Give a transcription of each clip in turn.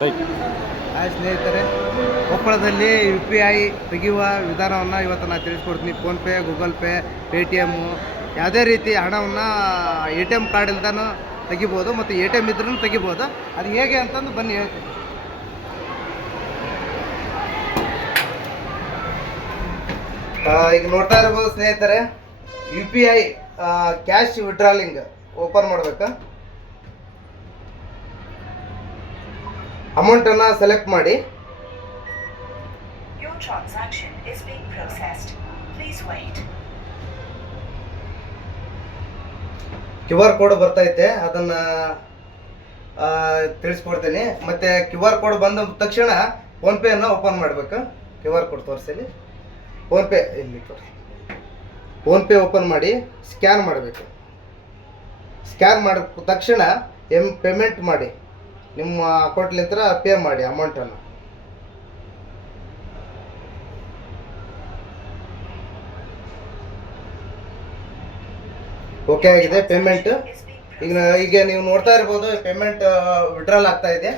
Hi ಸ್ನೇಹಿತರೆ, ಕೊಪ್ಪಳದಲ್ಲಿ UPI ತೆಗೆಯುವ ವಿಧಾನವನ್ನು ಇವತ್ತು ನಾನು ತಿಳಿಸ್ಕೊಡ್ತೀನಿ. ಫೋನ್ಪೇ, ಗೂಗಲ್ ಪೇ, ಪೇಟಿಎಮ್ಮು ಯಾವುದೇ ರೀತಿ ಹಣವನ್ನು ATM ಕಾರ್ಡ್ ಇಲ್ದನೂ ತೆಗಿಬೋದು ಮತ್ತು ATM ಇದ್ರೂ ತೆಗಿಬೋದು. ಅದು ಹೇಗೆ ಅಂತಂದು ಬನ್ನಿ ಹೇಳ್ತೀನಿ. ಈಗ ನೋಡ್ತಾ ಇರ್ಬೋದು ಸ್ನೇಹಿತರೆ, UPI ಕ್ಯಾಶ್ ವಿಡ್ರಾಲಿಂಗ್ ಓಪನ್ ಮಾಡಬೇಕು. ಅಮೌಂಟನ್ನು ಸೆಲೆಕ್ಟ್ ಮಾಡಿ. QR ಕೋಡ್ ಬರ್ತೈತೆ, ಅದನ್ನು ತಿಳಿಸ್ಕೊಡ್ತೀನಿ. ಮತ್ತು QR ಕೋಡ್ ಬಂದ ತಕ್ಷಣ ಫೋನ್ಪೇಯನ್ನು ಓಪನ್ ಮಾಡಬೇಕು. QR ಕೋಡ್ ತೋರಿಸಲಿ. ಫೋನ್ಪೇ ಇಲ್ಲಿ ತೋರಿಸಿ. ಫೋನ್ಪೇ ಓಪನ್ ಮಾಡಿ ಸ್ಕ್ಯಾನ್ ಮಾಡಬೇಕು. ಸ್ಕ್ಯಾನ್ ಮಾಡಿದ ತಕ್ಷಣ ಪೇಮೆಂಟ್ ಮಾಡಿ, ನಿಮ್ಮ ಅಕೌಂಟ್ಲಿಂದ ಪೇ ಮಾಡಿ ಅಮೌಂಟನ್ನು. ಓಕೆ ಆಗಿದೆ ಪೇಮೆಂಟ್. ಈಗ ನೀವು ನೋಡ್ತಾ ಇರ್ಬೋದು, ಪೇಮೆಂಟ್ ವಿಡ್ರಾಲ್ ಆಗ್ತಾ ಇದೆ.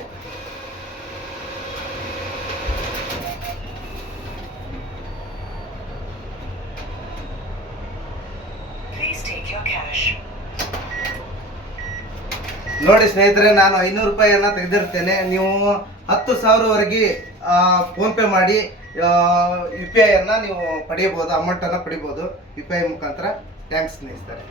ನೋಡಿ ಸ್ನೇಹಿತರೆ, ನಾನು 500 ರೂಪಾಯಿಯನ್ನು ತೆಗೆದಿರ್ತೇನೆ. ನೀವು 10,000ವರೆಗೆ ಫೋನ್ಪೇ ಮಾಡಿ UPI ಅನ್ನು ನೀವು ಪಡೆಯಬಹುದು, ಅಮೌಂಟನ್ನು ಪಡಿಬೋದು UPI ಮುಖಾಂತರ. ಥ್ಯಾಂಕ್ಸ್ ಸ್ನೇಹಿತರೆ.